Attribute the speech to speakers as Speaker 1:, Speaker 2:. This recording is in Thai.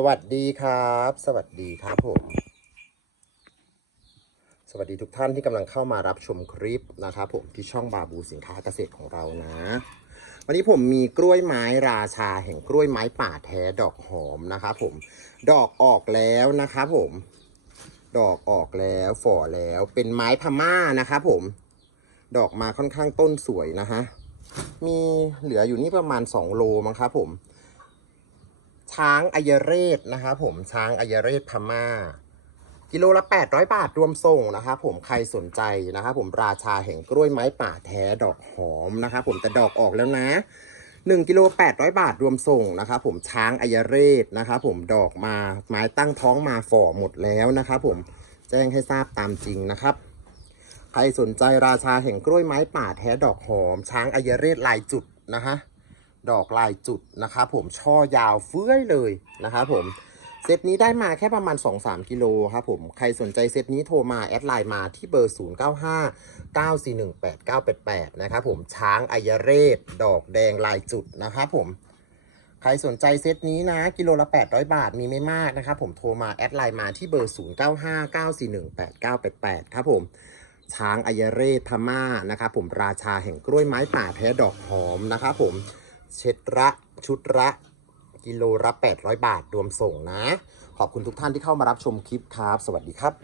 Speaker 1: สวัสดีครับ สวัสดีครับผม สวัสดีทุกท่านที่กำลังเข้ามารับชมคลิปนะครับผมที่ช่องบาบูสินค้าเกษตรของเรานะ วันนี้ผมมีกล้วยไม้ราชาแห่งกล้วยไม้ป่าแท้ดอกหอมนะครับผม ดอกออกแล้วนะครับผม ดอกออกแล้วฝ่อแล้วเป็นไม้พม่านะครับผม ดอกมาค่อนข้างต้นสวยนะฮะมีเหลืออยู่นี่ประมาณ 2 โลมั้งครับผม ช้างอายเรศนะครับผมช้างอายเรศพม่า กิโลละ 800 บาทรวมส่งนะครับผมใครสนใจนะครับผมราชาแห่งกล้วยไม้ป่าแท้ดอกหอมนะครับผมแต่ดอกออกแล้วนะ1กิโล800 บาทรวมส่งนะครับผมช้างอายเรศนะครับผมดอกมาไม้ตั้งท้องมาฝ่อหมดแล้วนะครับผมแจ้งให้ทราบตามจริงนะครับ ใครสนใจราชาแห่งกล้วยไม้ป่าแท้ดอกหอม ช้างอายเรศลายจุดนะฮะ ดอกลายจุดนะครับผมช่อยาวเฟื้อยเลยนะครับผมเซตนี้ได้มาแค่ประมาณ 2-3 กิโลครับผม ใครสนใจเซตนี้โทรมา แอดไลน์มาที่เบอร์ 0959418988 นะครับผมช้างอายเรศ ดอกแดงลายจุดนะครับผม ใครสนใจเซตนี้นะ กิโลละ 800 บาทมีไม่มากนะครับผมโทรมา แอดไลน์มาที่เบอร์ 0959418988 ครับผมช้างอายเรศพม่านะครับผมราชาแห่งกล้วยไม้ป่าแท้ดอกหอมนะครับผม เช็ดระชุดละกิโลละ800 บาทรวมส่งนะ ขอบคุณทุกท่านที่เข้ามารับชมคลิปครับ สวัสดีครับ